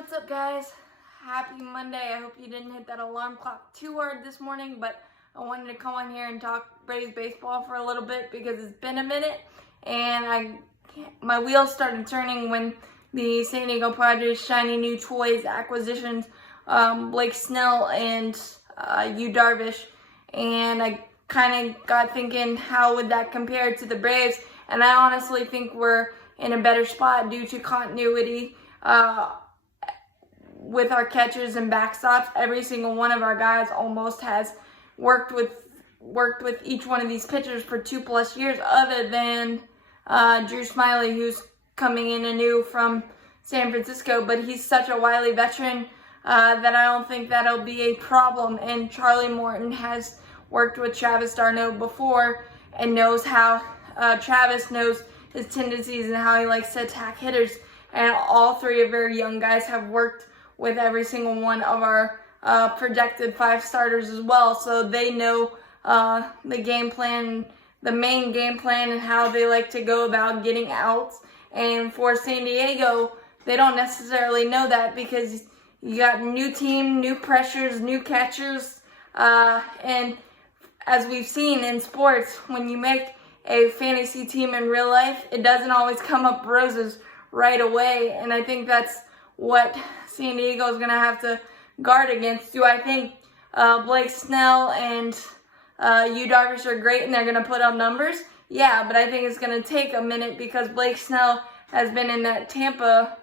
What's up, guys? Happy Monday. I hope you didn't hit that alarm clock too hard this morning, but I wanted to come on here and talk Braves baseball for a little bit because it's been a minute and my wheels started turning when the San Diego Padres shiny new toys acquisitions, Blake Snell and Yu Darvish, and I kind of got thinking, how would that compare to the Braves? And I honestly think we're in a better spot due to continuity with our catchers and backstops. Every single one of our guys almost has worked with each one of these pitchers for 2+ years, other than Drew Smyly, who's coming in anew from San Francisco, but he's such a wily veteran that I don't think that'll be a problem. And Charlie Morton has worked with Travis d'Arnaud before and knows how Travis knows his tendencies and how he likes to attack hitters. And all three of our young guys have worked with every single one of our projected 5 starters as well. So they know the game plan, the main game plan, and how they like to go about getting outs. And for San Diego, they don't necessarily know that because you got new team, new pressures, new catchers. And as we've seen in sports, when you make a fantasy team in real life, it doesn't always come up roses right away. And I think that's what San Diego is going to have to guard against. Do I think Blake Snell and Yu Darvish are great and they're going to put up numbers? Yeah, but I think it's going to take a minute because Blake Snell has been in that Tampa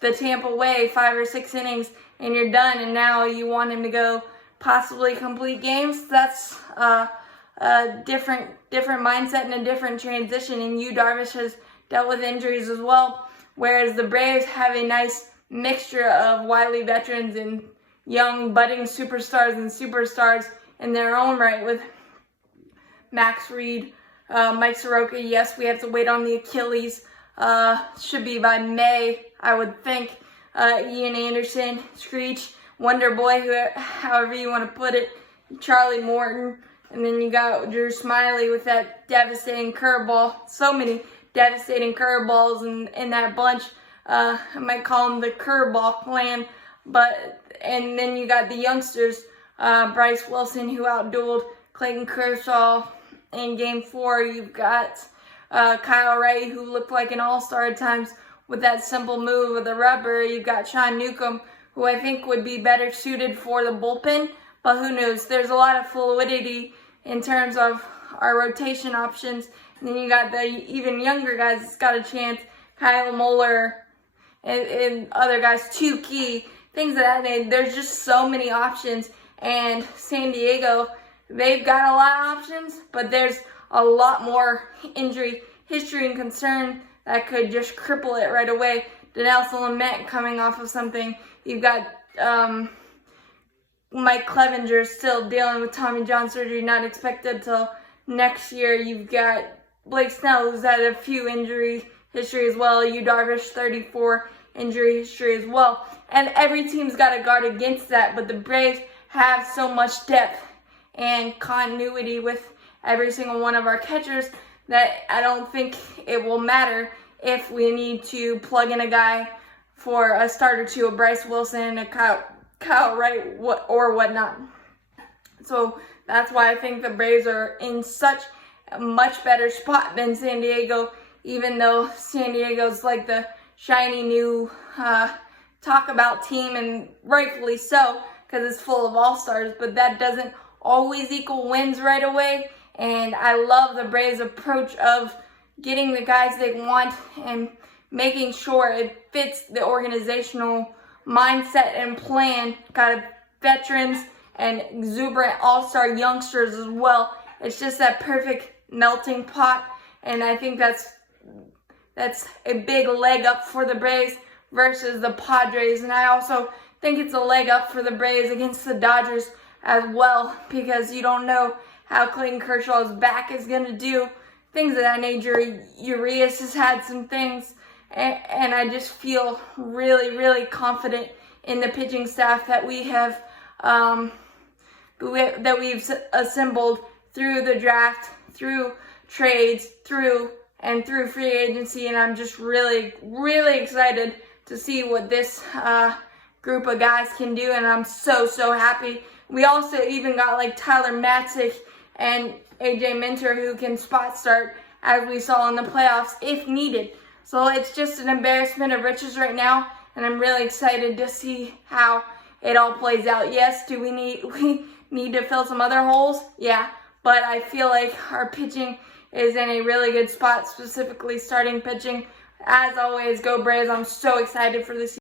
way 5 or 6 innings and you're done, and now you want him to go possibly complete games. That's a different mindset and a different transition, and Yu Darvish has dealt with injuries as well, whereas the Braves have a nice mixture of wily veterans and young budding superstars in their own right, with Max Fried, Mike Soroka. Yes, we have to wait on the Achilles. Should be by May, I would think. Ian Anderson, Screech, Wonder Boy, however you want to put it, Charlie Morton, and then you got Drew Smyly with that devastating curveball. So many devastating curveballs in that bunch. I might call them the curveball clan. And then you got the youngsters, Bryce Wilson, who outdueled Clayton Kershaw in Game 4. You've got Kyle Wright, who looked like an all-star at times with that simple move of the rubber. You've got Sean Newcomb, who I think would be better suited for the bullpen, but who knows? There's a lot of fluidity in terms of our rotation options. And then you got the even younger guys that's got a chance, Kyle Muller and other guys, Tukey, things of that nature. There's just so many options, and San Diego, they've got a lot of options, but there's a lot more injury history and concern that could just cripple it right away. Dinelson Lamet coming off of something. You've got Mike Clevenger still dealing with Tommy John surgery, not expected till next year. You've got Blake Snell, who's had a few injury history as well. Yu Darvish, 34 injury history as well. And every team's got to guard against that, but the Braves have so much depth and continuity with every single one of our catchers that I don't think it will matter if we need to plug in a guy for a start or two, a Bryce Wilson, a Kyle Wright, or whatnot. So that's why I think the Braves are in such a much better spot than San Diego, even though San Diego's like the shiny new talk about team, and rightfully so because it's full of all-stars, but that doesn't always equal wins right away. And I love the Braves' approach of getting the guys they want and making sure it fits the organizational mindset and plan. Got veterans and exuberant all-star youngsters as well. It's just that perfect melting pot, and I think that's a big leg up for the Braves versus the Padres. And I also think it's a leg up for the Braves against the Dodgers as well, because you don't know how Clayton Kershaw's back is going to do, things of that nature. Urias has had some things, and I just feel really, really confident in the pitching staff that we've assembled through the draft, through trades, through free agency, and I'm just really, really excited to see what this group of guys can do, and I'm so happy. We also even got like Tyler Matzek and AJ Minter who can spot start, as we saw in the playoffs, if needed. So it's just an embarrassment of riches right now, and I'm really excited to see how it all plays out. Yes, do we need to fill some other holes? Yeah, but I feel like our pitching is in a really good spot, specifically starting pitching. As always, go Braves. I'm so excited for this season.